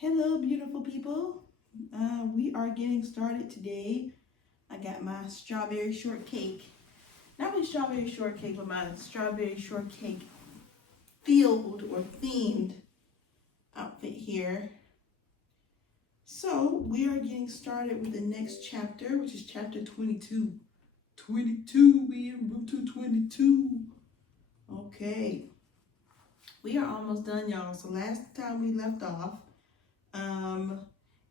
Hello, beautiful people. We are getting started today. I got my strawberry shortcake. Not only strawberry shortcake, but my strawberry shortcake filled or themed outfit here. So we are getting started with the next chapter, which is chapter 22. 22, we en route to 22. Okay. We are almost done, y'all. So last time we left off,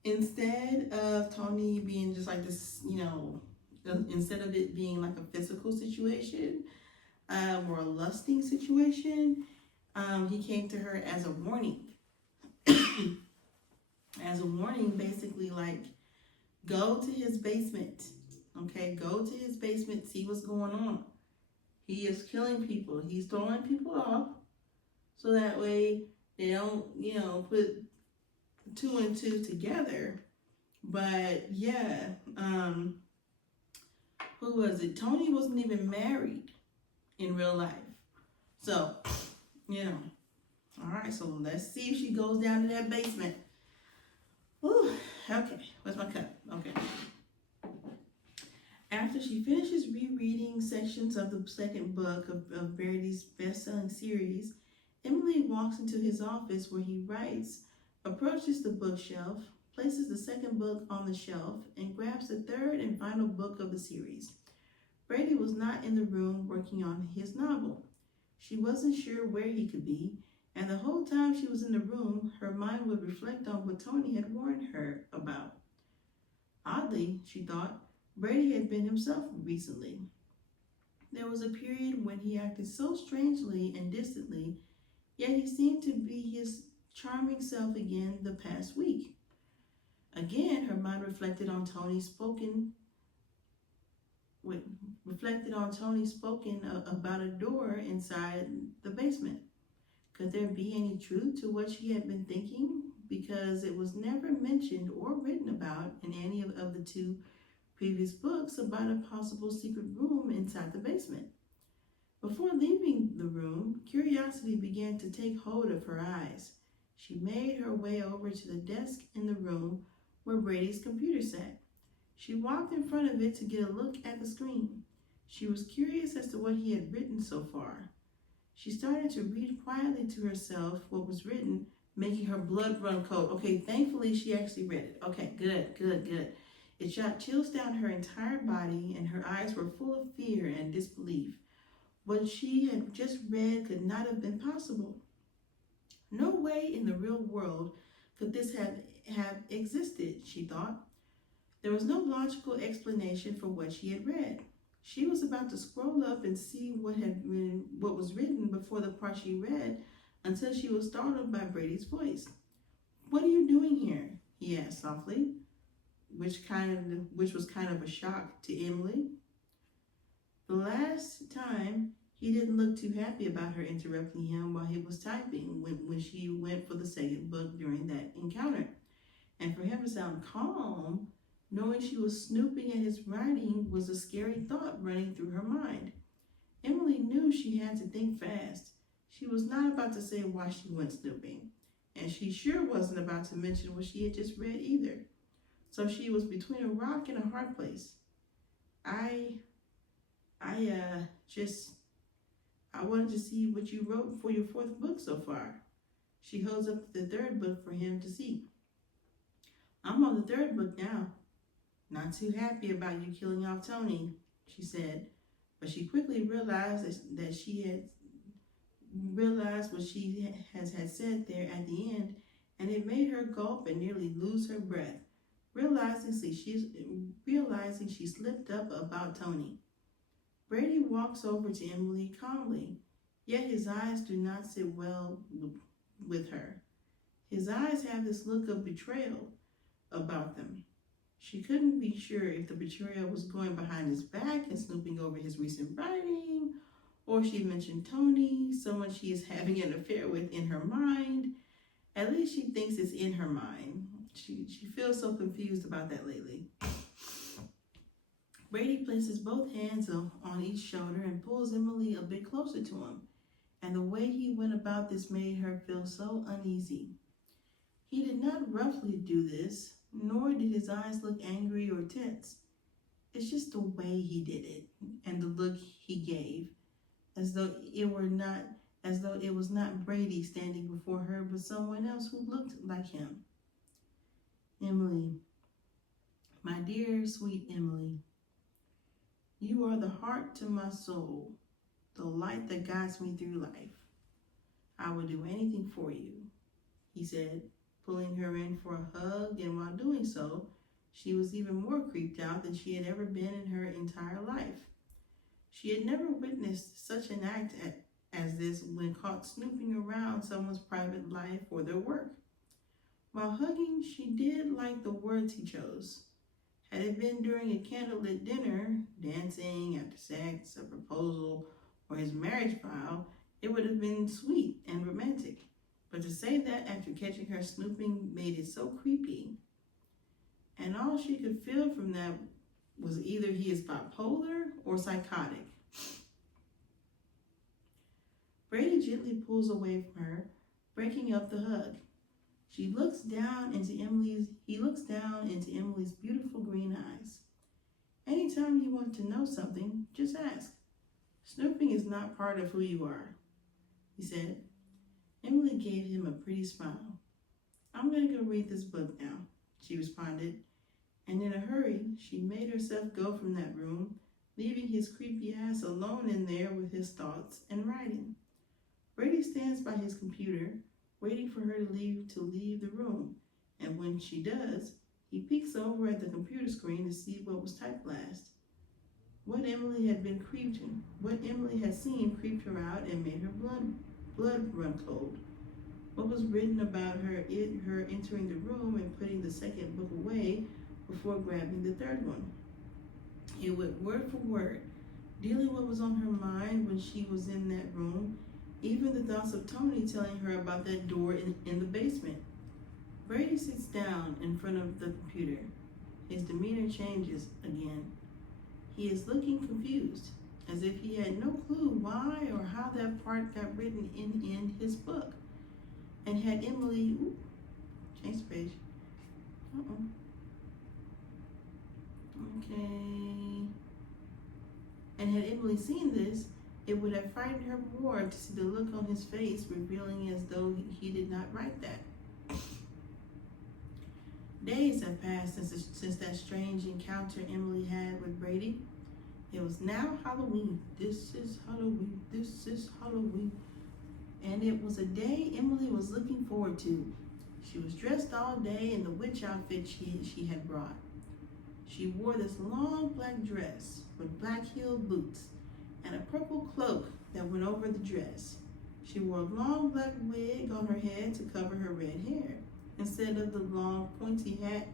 instead of Tony being just like this, instead of it being like a physical situation, or a lusting situation, he came to her as a warning. As a warning, basically, like, go to his basement. Okay, go to his basement, see what's going on. He is killing people. He's throwing people off so that way they don't, put two and two together. But yeah, who was it? Tony wasn't even married in real life. So, all right, so let's see if she goes down to that basement. Ooh, okay, where's my cup? Okay. After she finishes rereading sections of the second book of Verity's best-selling series, Emily walks into his office where he writes, approaches the bookshelf, places the second book on the shelf, and grabs the third and final book of the series. Brady was not in the room working on his novel. She wasn't sure where he could be, and the whole time she was in the room, her mind would reflect on what Tony had warned her about. Oddly, she thought, Brady had been himself recently. There was a period when he acted so strangely and distantly, yet he seemed to be his charming self again the past week. Again, her mind reflected on Tony's spoken about a door inside the basement. Could there be any truth to what she had been thinking? Because it was never mentioned or written about in any of the two previous books about a possible secret room inside the basement. Before leaving the room, curiosity began to take hold of her eyes. She made her way over to the desk in the room where Brady's computer sat. She walked in front of it to get a look at the screen. She was curious as to what he had written so far. She started to read quietly to herself what was written, making her blood run cold. Okay, thankfully she actually read it. Okay, good. It shot chills down her entire body, and her eyes were full of fear and disbelief. What she had just read could not have been possible. No way in the real world could this have existed, she thought. There was no logical explanation for what she had read. She was about to scroll up and see what was written before the part she read until she was startled by Brady's voice. "What are you doing here?" he asked softly, which was kind of a shock to Emily. The last time, he didn't look too happy about her interrupting him while he was typing when she went for the second book during that encounter. And for him to sound calm, knowing she was snooping at his writing, was a scary thought running through her mind. Emily knew she had to think fast. She was not about to say why she went snooping, and she sure wasn't about to mention what she had just read either. So she was between a rock and a hard place. I wanted to see what you wrote for your fourth book so far. She holds up the third book for him to see. "I'm on the third book now. Not too happy about you killing off Tony," she said, but she quickly realized that she had realized what she had said there at the end, and it made her gulp and nearly lose her breath, realizing she slipped up about Tony. Brady walks over to Emily calmly, yet his eyes do not sit well with her. His eyes have this look of betrayal about them. She couldn't be sure if the betrayal was going behind his back and snooping over his recent writing, or she mentioned Tony, someone she is having an affair with, in her mind. At least she thinks it's in her mind. She feels so confused about that lately. Brady places both hands on each shoulder and pulls Emily a bit closer to him, and the way he went about this made her feel so uneasy. He did not roughly do this, nor did his eyes look angry or tense. It's just the way he did it and the look he gave, as though it was not Brady standing before her, but someone else who looked like him. Emily, my dear sweet Emily, you are the heart to my soul, the light that guides me through life. I would do anything for you, he said, pulling her in for a hug, and while doing so, she was even more creeped out than she had ever been in her entire life. She had never witnessed such an act as this when caught snooping around someone's private life or their work. While hugging, she did like the words he chose. Had it been during a candlelit dinner, dancing after sex, a proposal, or his marriage vow, it would have been sweet and romantic. But to say that after catching her snooping made it so creepy. And all she could feel from that was either he is bipolar or psychotic. Brady gently pulls away from her, breaking up the hug. He looks down into Emily's beautiful green eyes. Anytime you want to know something, just ask. Snooping is not part of who you are, he said. Emily gave him a pretty smile. I'm going to go read this book now, she responded. And in a hurry, she made herself go from that room, leaving his creepy ass alone in there with his thoughts and writing. Brady stands by his computer, waiting for her to leave the room, and when she does, he peeks over at the computer screen to see what was typed last. What Emily had seen creeped her out and made her blood run cold. What was written about her entering the room and putting the second book away before grabbing the third one. It went word for word, dealing what was on her mind when she was in that room, even the thoughts of Tony telling her about that door in the basement. Brady sits down in front of the computer. His demeanor changes again. He is looking confused, as if he had no clue why or how that part got written in his book. And had Emily, change the page. Okay. And had Emily seen this, it would have frightened her more to see the look on his face, revealing as though he did not write that. Days have passed since that strange encounter Emily had with Brady. It was now Halloween. This is Halloween. This is Halloween. And it was a day Emily was looking forward to. She was dressed all day in the witch outfit she had brought. She wore this long black dress with black heeled boots and a purple cloak that went over the dress. She wore a long black wig on her head to cover her red hair. Instead of the long pointy hat,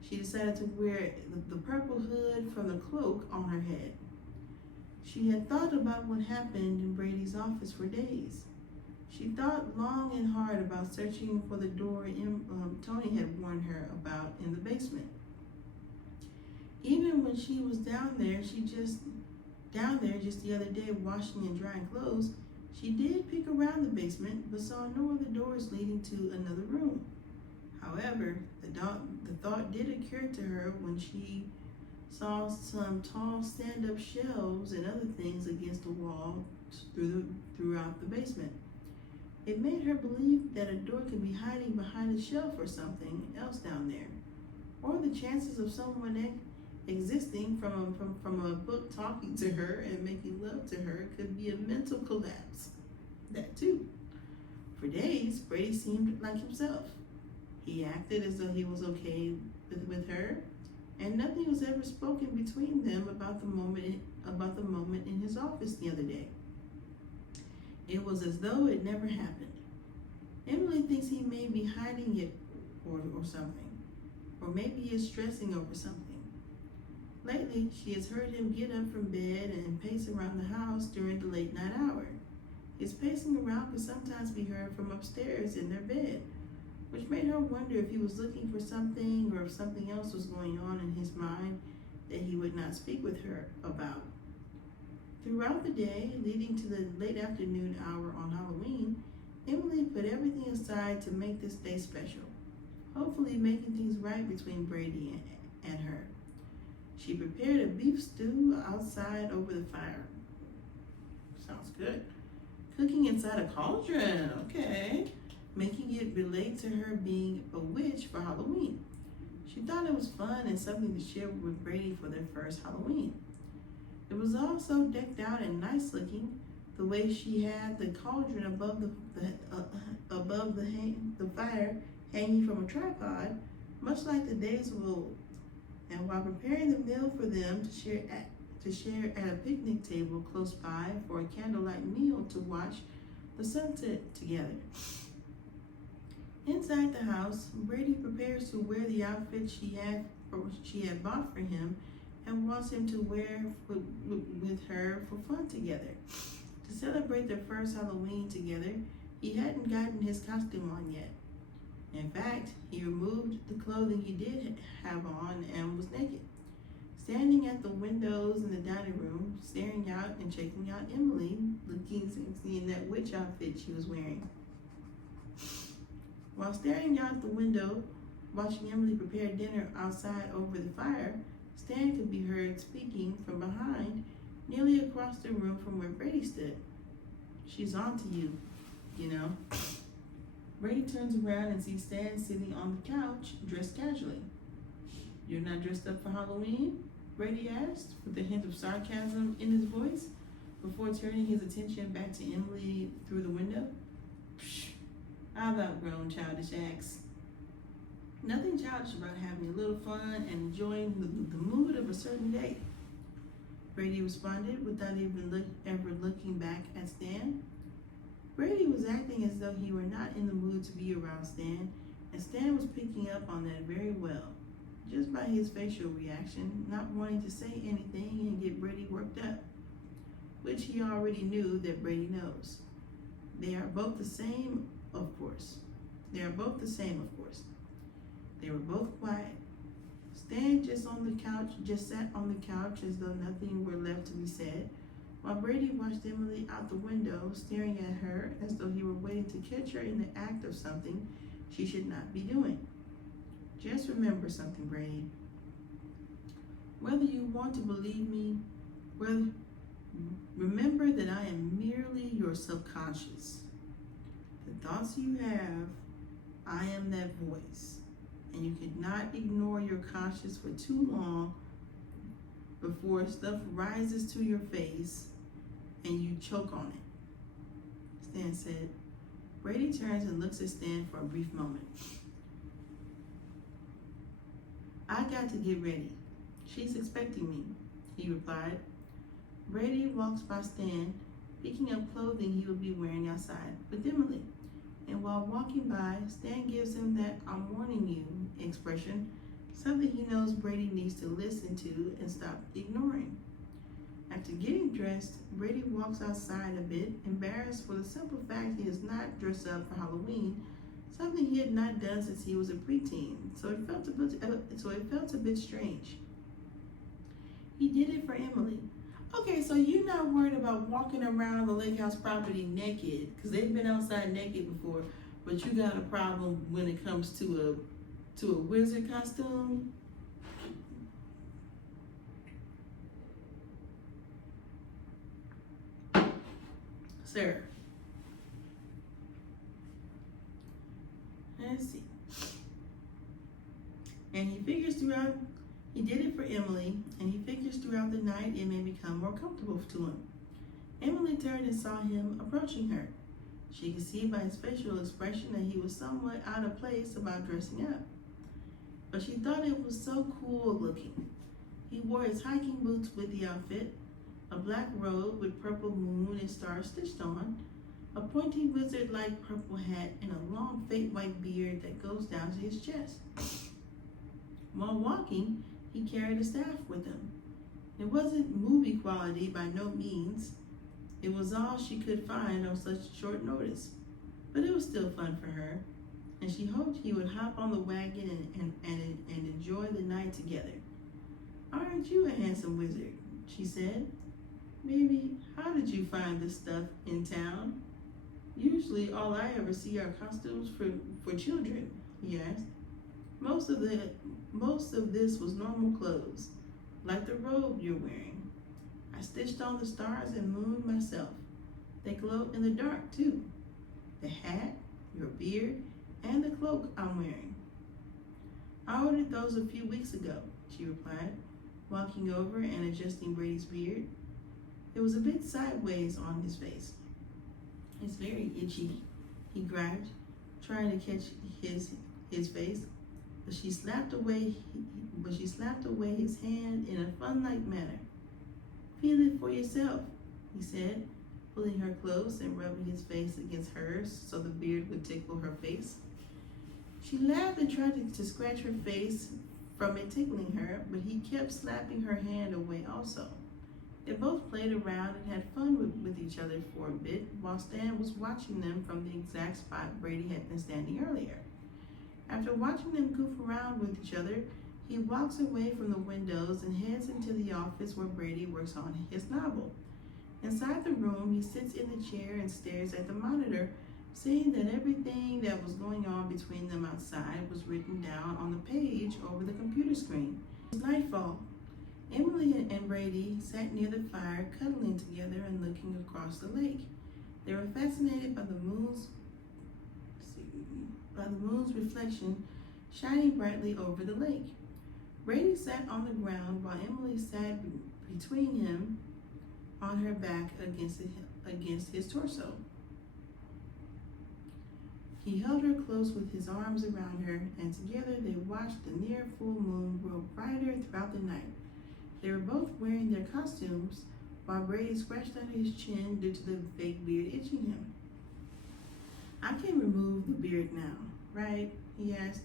she decided to wear the purple hood from the cloak on her head. She had thought about what happened in Brady's office for days. She thought long and hard about searching for the door Tony had warned her about in the basement. Even when she was down there just the other day washing and drying clothes, she did peek around the basement but saw no other doors leading to another room. However, the thought did occur to her when she saw some tall stand-up shelves and other things against the wall throughout the basement. It made her believe that a door could be hiding behind a shelf or something else down there, or the chances of someone existing from a book talking to her and making love to her could be a mental collapse. That too. For days, Brady seemed like himself. He acted as though he was okay with her, and nothing was ever spoken between them about the moment in his office the other day. It was as though it never happened. Emily thinks he may be hiding it or something, or maybe he is stressing over something. Lately, she has heard him get up from bed and pace around the house during the late night hour. His pacing around could sometimes be heard from upstairs in their bed, which made her wonder if he was looking for something or if something else was going on in his mind that he would not speak with her about. Throughout the day, leading to the late afternoon hour on Halloween, Emily put everything aside to make this day special, hopefully making things right between Brady and her. She prepared a beef stew outside over the fire. Sounds good. Cooking inside a cauldron, okay. Making it relate to her being a witch for Halloween. She thought it was fun and something to share with Brady for their first Halloween. It was all so decked out and nice looking, the way she had the cauldron above the fire hanging from a tripod, much like the days of old. And while preparing the meal for them to share at a picnic table close by for a candlelight meal to watch the sunset together. Inside the house, Brady prepares to wear the outfit she had bought for him and wants him to wear with her for fun together. To celebrate their first Halloween together, he hadn't gotten his costume on yet. In fact, he removed the clothing he did have on and was naked, standing at the windows in the dining room, staring out and checking out Emily, looking and seeing that witch outfit she was wearing. While staring out the window, watching Emily prepare dinner outside over the fire, Stan could be heard speaking from behind, nearly across the room from where Brady stood. "She's on to you, you know." Brady turns around and sees Stan sitting on the couch, dressed casually. "You're not dressed up for Halloween?" Brady asked, with a hint of sarcasm in his voice, before turning his attention back to Emily through the window. "Psh, I've outgrown childish acts." Nothing childish about having a little fun and enjoying the mood of a certain day, Brady responded without even ever looking back at Stan. Brady was acting as though he were not in the mood to be around Stan, and Stan was picking up on that very well, just by his facial reaction, not wanting to say anything and get Brady worked up, which he already knew that Brady knows. They are both the same, of course. They were both quiet. Stan just sat on the couch as though nothing were left to be said, while Brady watched Emily out the window, staring at her as though he were waiting to catch her in the act of something she should not be doing. "Just remember something, Brady. Whether you want to believe me, remember that I am merely your subconscious. The thoughts you have, I am that voice, and you cannot ignore your conscience for too long before stuff rises to your face and you choke on it," Stan said. Brady turns and looks at Stan for a brief moment. "I got to get ready. She's expecting me," he replied. Brady walks by Stan, picking up clothing he would be wearing outside with Emily. And while walking by, Stan gives him that "I'm warning you" expression, something he knows Brady needs to listen to and stop ignoring. After getting dressed, Brady walks outside a bit, embarrassed for the simple fact he is not dressed up for Halloween, something he had not done since he was a preteen, so it felt a bit strange. He did it for Emily. Okay, so you're not worried about walking around the lake house property naked, because they've been outside naked before, but you got a problem when it comes to a wizard costume? Sir. Let's see. And he did it for Emily, and he figures throughout the night it may become more comfortable to him. Emily turned and saw him approaching her. She could see by his facial expression that he was somewhat out of place about dressing up. But she thought it was so cool looking. He wore his hiking boots with the outfit, a black robe with purple moon and stars stitched on, a pointy wizard-like purple hat, and a long fake white beard that goes down to his chest. While walking, he carried a staff with him. It wasn't movie quality by no means. It was all she could find on such short notice, but it was still fun for her, and she hoped he would hop on the wagon and enjoy the night together. "Aren't you a handsome wizard?" she said. "Maybe, how did you find this stuff in town?" Usually, all I ever see are costumes for children, he asked. Most of the most of this was normal clothes, like the robe you're wearing. I stitched on the stars and moon myself. They glow in the dark too. The hat, your beard, and the cloak I'm wearing. I ordered those a few weeks ago, she replied, walking over and adjusting Brady's beard. It was a bit sideways on his face. It's very itchy, he griped, trying to catch his face, but she slapped away his hand in a fun-like manner. Feel it for yourself, he said, pulling her close and rubbing his face against hers so the beard would tickle her face. She laughed and tried to scratch her face from it tickling her, but he kept slapping her hand away also. They both played around and had fun with each other for a bit, while Stan was watching them from the exact spot Brady had been standing earlier. After watching them goof around with each other, he walks away from the windows and heads into the office where Brady works on his novel. Inside the room, he sits in the chair and stares at the monitor, seeing that everything that was going on between them outside was written down on the page over the computer screen. It was nightfall. Emily and Brady sat near the fire, cuddling together and looking across the lake. They were fascinated by the moon's reflection shining brightly over the lake. Brady sat on the ground while Emily sat between him on her back against his torso. He held her close with his arms around her, and together they watched the near full moon grow brighter throughout the night. They were both wearing their costumes, while Brady scratched under his chin due to the fake beard itching him. I can remove the beard now, right? He asked.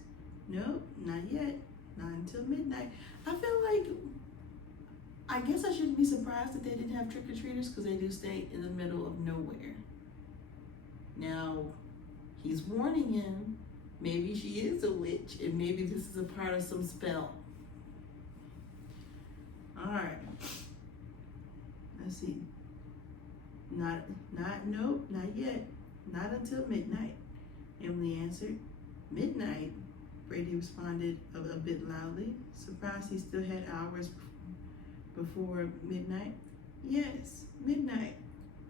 Nope, not yet. Not until midnight. I feel like, I guess I shouldn't be surprised that they didn't have trick-or-treaters because they do stay in the middle of nowhere. Now, he's warning him, maybe she is a witch and maybe this is a part of some spell. All right. Let's see. Nope, not yet. Not until midnight, Emily answered. Midnight? Brady responded a bit loudly, surprised he still had hours before midnight. Yes, midnight.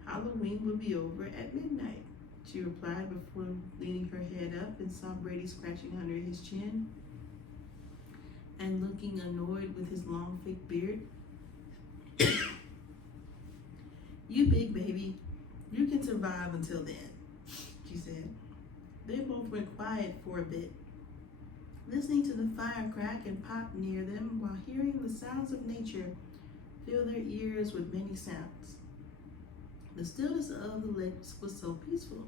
Halloween will be over at midnight, she replied before leaning her head up and saw Brady scratching under his chin and looking annoyed with his long fake beard. You big baby, you can survive until then, she said. They both went quiet for a bit, listening to the fire crack and pop near them while hearing the sounds of nature fill their ears with many sounds. The stillness of the lake was so peaceful.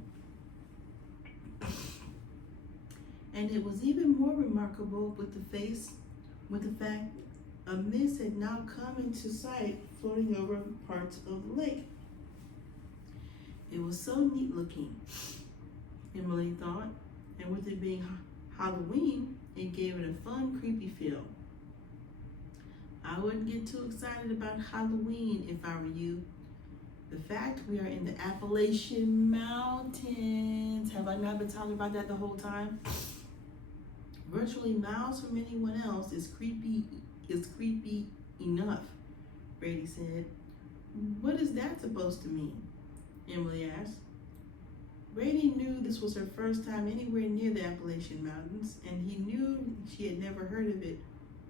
And it was even more remarkable with the fact a mist had now come into sight floating over parts of the lake. It was so neat looking, Emily thought, and with it being Halloween, it gave it a fun, creepy feel. I wouldn't get too excited about Halloween if I were you. The fact we are in the Appalachian Mountains, have I not been talking about that the whole time? Virtually miles from anyone else is creepy enough, Brady said. What is that supposed to mean? Emily asked. Brady knew this was her first time anywhere near the Appalachian Mountains, and he knew she had never heard of it,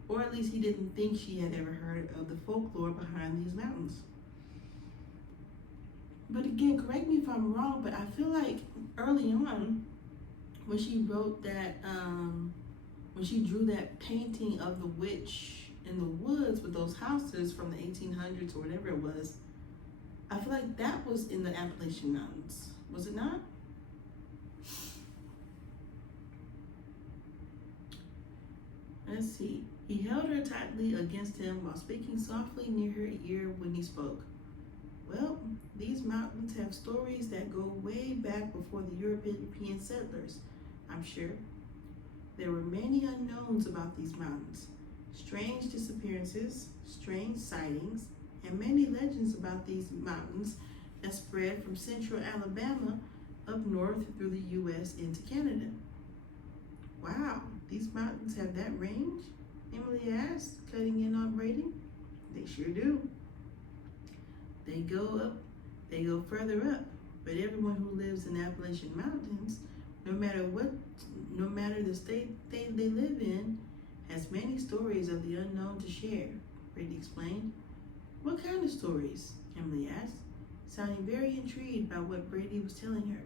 or at least he didn't think she had ever heard of the folklore behind these mountains. But again, correct me if I'm wrong, but I feel like early on, when she wrote that, when she drew that painting of the witch in the woods with those houses from the 1800s or whatever it was, I feel like that was in the Appalachian Mountains. Was it not? Let's see. He held her tightly against him while speaking softly near her ear when he spoke. Well, these mountains have stories that go way back before the European settlers, I'm sure. There were many unknowns about these mountains. Strange disappearances, strange sightings, and many legends about these mountains that spread from central Alabama up north through the U.S. into Canada. Wow, these mountains have that range? Emily asked, cutting in on Brady. They sure do. They go up, they go further up, but everyone who lives in the Appalachian Mountains, no matter the state they live in, has many stories of the unknown to share, Brady explained. What kind of stories? Emily asked, sounding very intrigued by what Brady was telling her.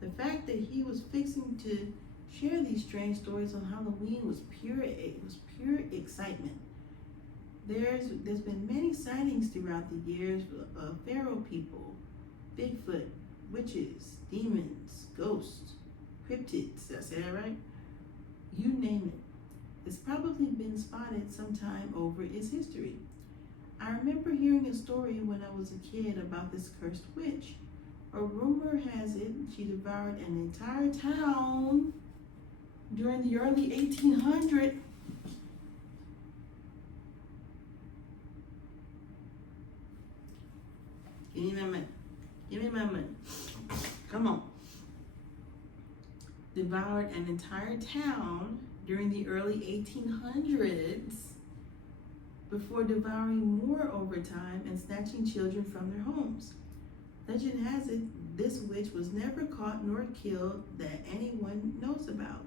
The fact that he was fixing to share these strange stories on Halloween was pure excitement. There's been many sightings throughout the years of feral people, Bigfoot, witches, demons, ghosts, cryptids. Did I say that right? You name it. It's probably been spotted sometime over its history. I remember hearing a story when I was a kid about this cursed witch. A rumor has it she devoured an entire town during the early 1800s. Give me my money. Give me my money. Come on. Devoured an entire town during the early 1800s before devouring more over time and snatching children from their homes. Legend has it this witch was never caught nor killed that anyone knows about.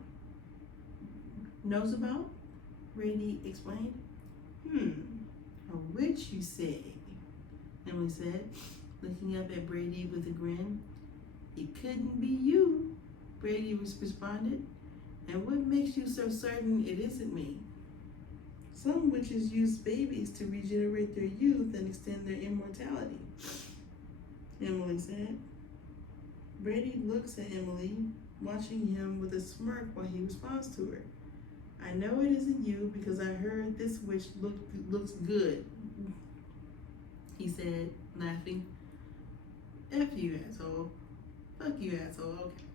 Knows about? Brady explained. A witch, you say? Emily said, looking up at Brady with a grin. It couldn't be you, Brady responded. And what makes you so certain it isn't me? Some witches use babies to regenerate their youth and extend their immortality, Emily said. Brady looks at Emily, watching him with a smirk while he responds to her. I know it isn't you because I heard this witch looks good, he said, laughing. F you, asshole. Fuck you, asshole. Okay.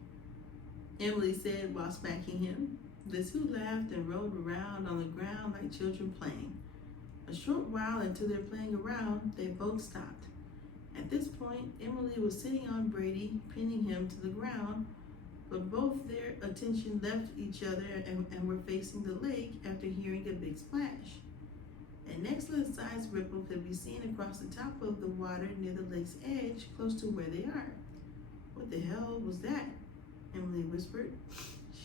Emily said while smacking him. The two laughed and rolled around on the ground like children playing. A short while into their playing around, they both stopped. At this point, Emily was sitting on Brady, pinning him to the ground, but both their attention left each other and were facing the lake after hearing a big splash. An excellent sized ripple could be seen across the top of the water near the lake's edge, close to where they are. What the hell was that? Emily whispered.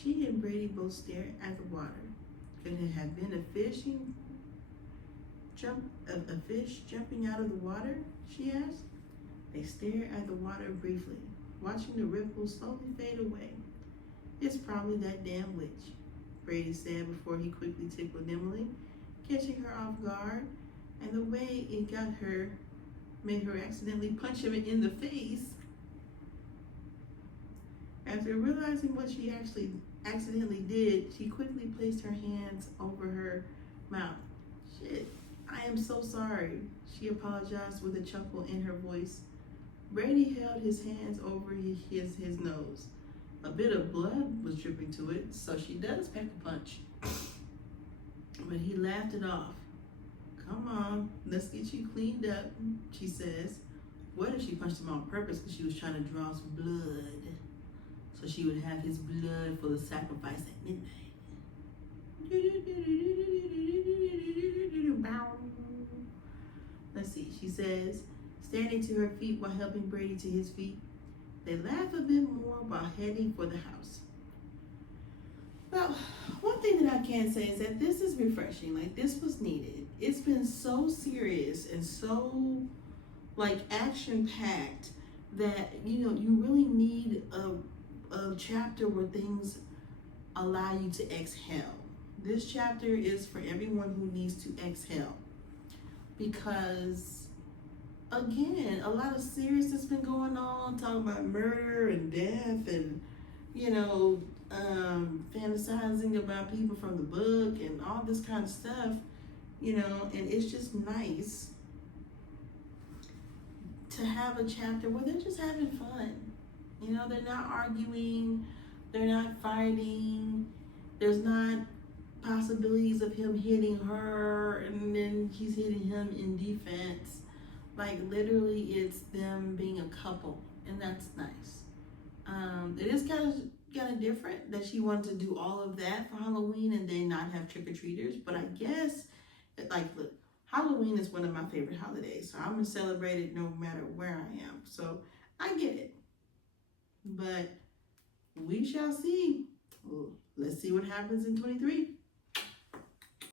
She and Brady both stared at the water. Could it have been a fish jumping out of the water? She asked. They stared at the water briefly, watching the ripples slowly fade away. It's probably that damn witch, Brady said before he quickly tickled Emily, catching her off guard, and the way it got her made her accidentally punch him in the face. After realizing what she actually accidentally did, she quickly placed her hands over her mouth. Shit, I am so sorry, she apologized with a chuckle in her voice. Brady held his hands over his nose. A bit of blood was dripping to it, so she does pack a punch. But he laughed it off. Come on, let's get you cleaned up, she says. What if she punched him on purpose because she was trying to draw some blood? So she would have his blood for the sacrifice at midnight. Let's see, she says, standing to her feet while helping Brady to his feet. They laugh a bit more while heading for the house. Well, one thing that I can say is that this is refreshing. Like, this was needed. It's been so serious and so, like, action-packed that, you know, you really need a chapter where things allow you to exhale. This chapter is for everyone who needs to exhale. Because, again, a lot of seriousness been going on, talking about murder and death and, you know, fantasizing about people from the book and all this kind of stuff, you know, and it's just nice to have a chapter where they're just having fun. You know, they're not arguing, they're not fighting, there's not possibilities of him hitting her and then he's hitting him in defense. Like, literally, it's them being a couple, and that's nice. It is kind of different that she wanted to do all of that for Halloween and then not have trick or treaters. But I guess, like, look, Halloween is one of my favorite holidays, so I'm gonna celebrate it no matter where I am. So I get it, but we shall see. Let's see what happens in 23.